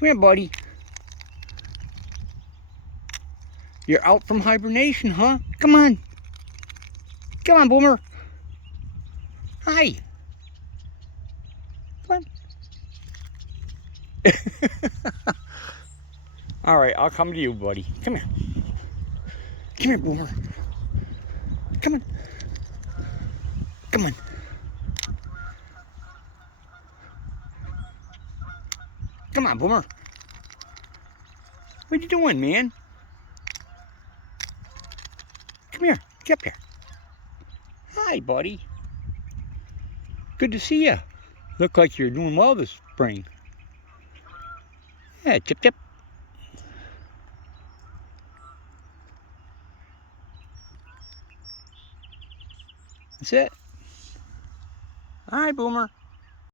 Come here, buddy. You're out from hibernation, huh? Come on. Come on, Boomer. Hi. Come on. All right, I'll come to you, buddy. Come here. Come here, Boomer. Come on. Come on. Come on, Boomer. What you doing, man? Come here. Get up here. Hi, buddy. Good to see you. Look like you're doing well this spring. Yeah, chip chip. That's it. Hi, Boomer.